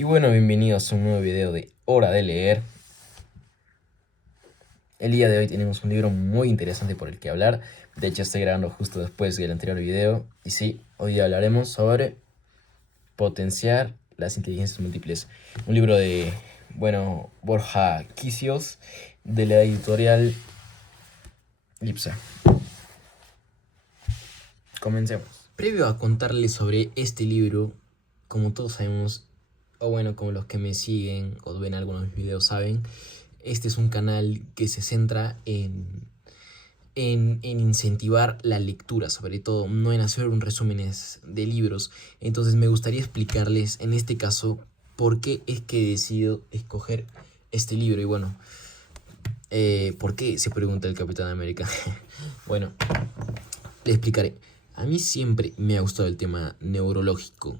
Y bueno, bienvenidos a un nuevo video de Hora de Leer. El día de hoy tenemos un libro muy interesante por el que hablar. De hecho, estoy grabando justo después del anterior video. Y sí, hoy día hablaremos sobre potenciar las inteligencias múltiples. Un libro de, bueno, Borja Quicios, de la editorial Lipsa. Comencemos. Previo a contarles sobre este libro, como todos sabemos, o bueno, como los que me siguen o ven algunos de mis videos saben, este es un canal que se centra en incentivar la lectura, sobre todo, no en hacer un resúmenes de libros. Entonces me gustaría explicarles en este caso por qué es que he decidido escoger este libro. Y bueno, ¿por qué? Se pregunta el Capitán América. Bueno, le explicaré. A mí siempre me ha gustado el tema neurológico.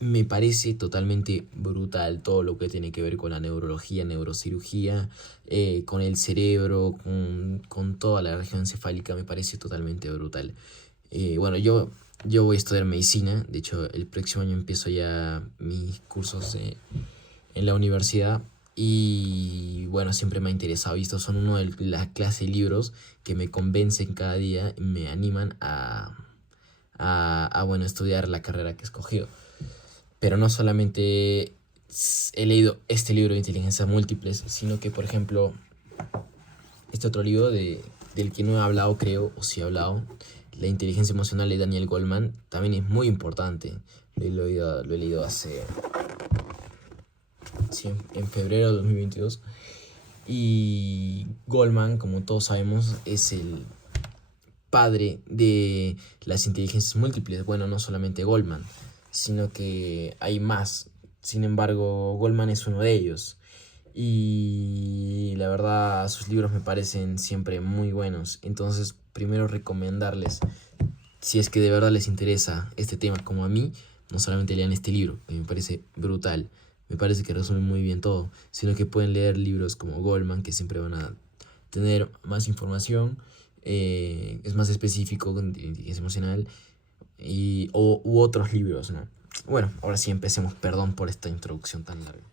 Me parece totalmente brutal todo lo que tiene que ver con la neurología, neurocirugía, con el cerebro, con toda la región encefálica. Me parece totalmente brutal. Bueno, yo voy a estudiar medicina. De hecho, el próximo año empiezo ya mis cursos en la universidad. Y bueno, siempre me ha interesado. Y estos son uno de la clase de libros que me convencen cada día y me animan bueno, estudiar la carrera que he escogido. Pero no solamente he leído este libro de inteligencias múltiples, sino que, por ejemplo, este otro libro del que no he hablado, creo, o sí he hablado, La inteligencia emocional de Daniel Goleman, también es muy importante. Lo he leído hace, sí, en febrero de 2022. Y Goleman, como todos sabemos, es el padre de las inteligencias múltiples. Bueno, no solamente Goleman, sino que hay más. Sin embargo, Goleman es uno de ellos. Y la verdad, sus libros me parecen siempre muy buenos. Entonces, primero recomendarles, si es que de verdad les interesa este tema como a mí, no solamente lean este libro, que me parece brutal. Me parece que resume muy bien todo, sino que pueden leer libros como Goleman, que siempre van a tener más información, es más específico con inteligencia emocional, u otros libros, ¿no? Bueno, ahora sí empecemos, perdón por esta introducción tan larga.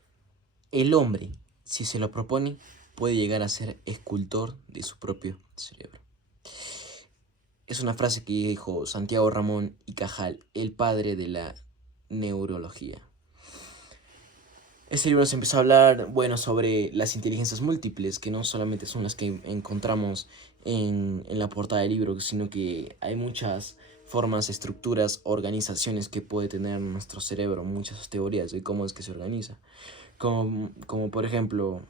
El hombre, si se lo propone, puede llegar a ser escultor de su propio cerebro. Es una frase que dijo Santiago Ramón y Cajal, el padre de la neurología. Este libro se empezó a hablar, bueno, sobre las inteligencias múltiples, que no solamente son las que encontramos en la portada del libro, sino que hay muchas formas, estructuras, organizaciones que puede tener nuestro cerebro, muchas teorías de cómo es que se organiza. Como por ejemplo,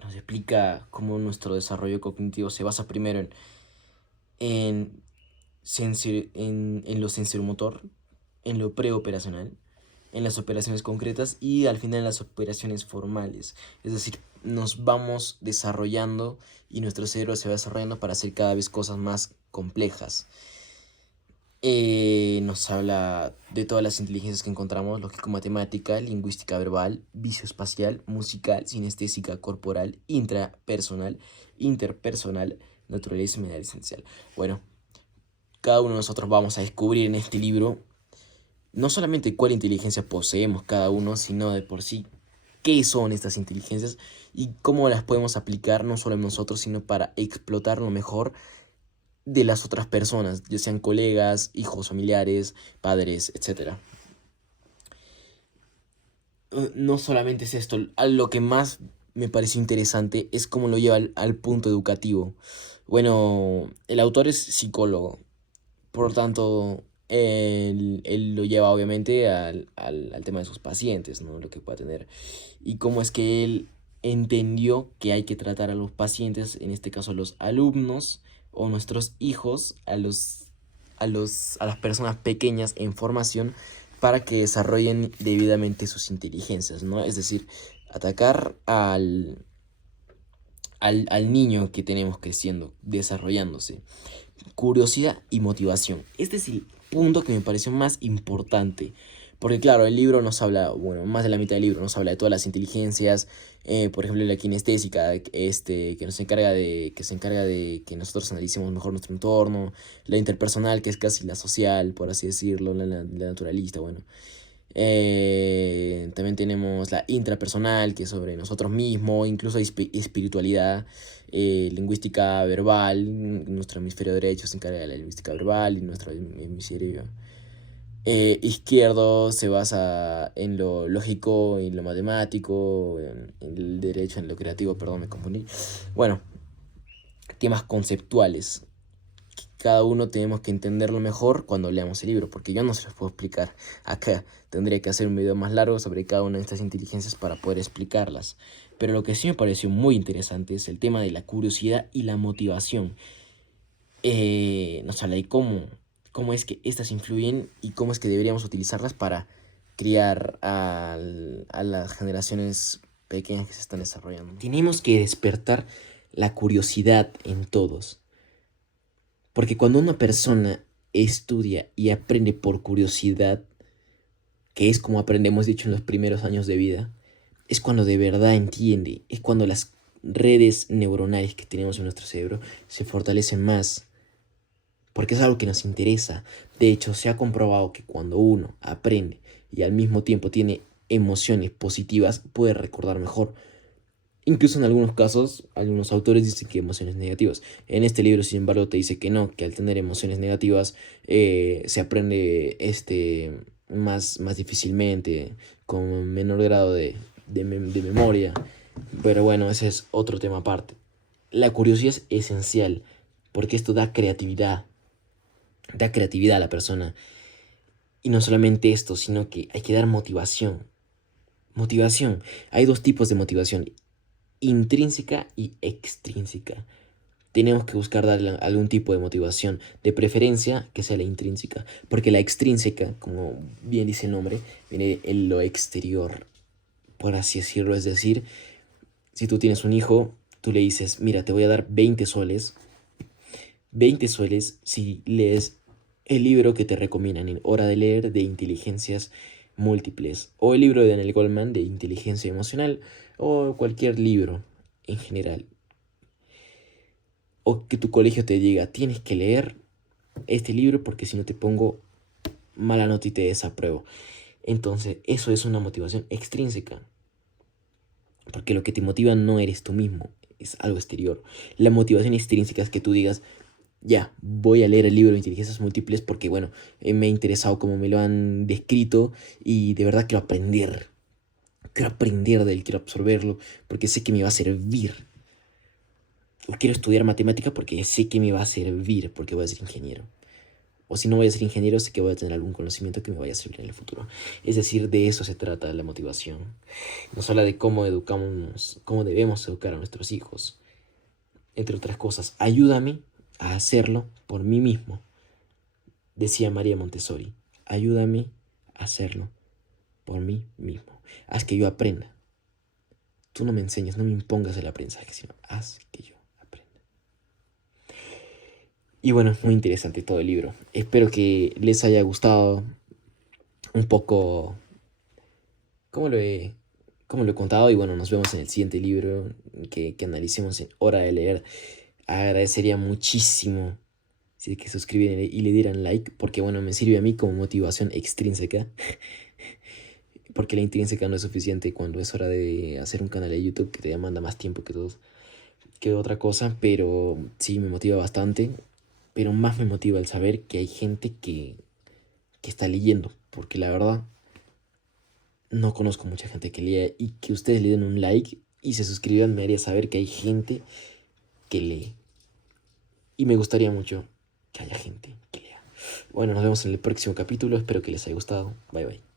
nos explica cómo nuestro desarrollo cognitivo se basa primero en, en lo sensorimotor, en lo preoperacional, en las operaciones concretas y al final en las operaciones formales. Es decir, nos vamos desarrollando y nuestro cerebro se va desarrollando para hacer cada vez cosas más complejas. Nos habla de todas las inteligencias que encontramos: lógico-matemática, lingüística verbal, visoespacial, musical, sinestésica, corporal, intrapersonal, interpersonal, naturaleza y medida esencial. Bueno, cada uno de nosotros vamos a descubrir en este libro no solamente cuál inteligencia poseemos cada uno, sino de por sí qué son estas inteligencias y cómo las podemos aplicar no solo en nosotros, sino para explotar lo mejor de las otras personas, ya sean colegas, hijos, familiares, padres, etc. No solamente es esto, lo que más me pareció interesante es cómo lo lleva al punto educativo. Bueno, el autor es psicólogo, por lo tanto, él lo lleva obviamente al tema de sus pacientes, ¿no? Lo que pueda tener. Y cómo es que él entendió que hay que tratar a los pacientes, en este caso a los alumnos o nuestros hijos, a las personas pequeñas en formación para que desarrollen debidamente sus inteligencias, ¿no? Es decir, atacar al niño que tenemos creciendo, desarrollándose. Curiosidad y motivación. Este es el punto que me pareció más importante. Porque claro, el libro nos habla, bueno, más de la mitad del libro nos habla de todas las inteligencias, por ejemplo, la kinestésica, que se encarga de que nosotros analicemos mejor nuestro entorno, la interpersonal, que es casi la social, por así decirlo, la naturalista, bueno. También tenemos la intrapersonal, que es sobre nosotros mismos, incluso hay espiritualidad, lingüística verbal. Nuestro hemisferio derecho se encarga de la lingüística verbal y nuestro hemisferio izquierdo se basa en lo lógico, en lo matemático, en el derecho, en lo creativo, perdón, me confundí. Bueno, temas conceptuales. Cada uno tenemos que entenderlo mejor cuando leamos el libro, porque yo no se los puedo explicar acá. Tendría que hacer un video más largo sobre cada una de estas inteligencias para poder explicarlas. Pero lo que sí me pareció muy interesante es el tema de la curiosidad y la motivación. Nos habla de cómo es que estas influyen y cómo es que deberíamos utilizarlas para criar a las generaciones pequeñas que se están desarrollando. Tenemos que despertar la curiosidad en todos. Porque cuando una persona estudia y aprende por curiosidad, que es como aprendemos dicho en los primeros años de vida, es cuando de verdad entiende, es cuando las redes neuronales que tenemos en nuestro cerebro se fortalecen más, porque es algo que nos interesa. De hecho, se ha comprobado que cuando uno aprende y al mismo tiempo tiene emociones positivas, puede recordar mejor. Incluso en algunos casos, algunos autores dicen que emociones negativas. En este libro, sin embargo, te dice que no, que al tener emociones negativas se aprende más difícilmente, con menor grado de memoria. Pero bueno, ese es otro tema aparte. La curiosidad es esencial, porque esto da creatividad a la persona. Y no solamente esto, sino que hay que dar motivación. Motivación. Hay dos tipos de motivación: intrínseca y extrínseca. Tenemos que buscar darle algún tipo de motivación, de preferencia que sea la intrínseca, porque la extrínseca, como bien dice el nombre, viene en lo exterior, por así decirlo. Es decir, si tú tienes un hijo, tú le dices, mira, te voy a dar 20 soles, 20 soles si lees el libro que te recomiendan en Hora de Leer de Inteligencias Múltiples, o el libro de Daniel Goleman de Inteligencia Emocional, o cualquier libro en general. O que tu colegio te diga, tienes que leer este libro porque si no te pongo mala nota y te desapruebo. Entonces, eso es una motivación extrínseca, porque lo que te motiva no eres tú mismo, es algo exterior. La motivación extrínseca es que tú digas, ya, voy a leer el libro de Inteligencias Múltiples porque, bueno, me ha interesado como me lo han descrito y de verdad quiero aprender de él, quiero absorberlo porque sé que me va a servir. O quiero estudiar matemática porque sé que me va a servir, porque voy a ser ingeniero. O si no voy a ser ingeniero, sé que voy a tener algún conocimiento que me vaya a servir en el futuro. Es decir, de eso se trata la motivación. Nos habla de cómo educamos, cómo debemos educar a nuestros hijos. Entre otras cosas, ayúdame a hacerlo por mí mismo, decía María Montessori. Ayúdame a hacerlo por mí mismo. Haz que yo aprenda. Tú no me enseñes, no me impongas el aprendizaje, sino haz que yo aprenda. Y bueno, muy interesante todo el libro. Espero que les haya gustado un poco cómo lo he contado. Y bueno, nos vemos en el siguiente libro que analicemos en Hora de Leer. Agradecería muchísimo si que suscribieran y le dieran like, porque bueno, me sirve a mí como motivación extrínseca. Porque la intrínseca no es suficiente cuando es hora de hacer un canal de YouTube que te demanda más tiempo que otra cosa, pero sí me motiva bastante. Pero más me motiva el saber que hay gente que está leyendo, porque la verdad no conozco mucha gente que lea, y que ustedes le den un like y se suscriban me haría saber que hay gente que lee. Y me gustaría mucho que haya gente que lea. Bueno, nos vemos en el próximo capítulo, espero que les haya gustado. Bye bye.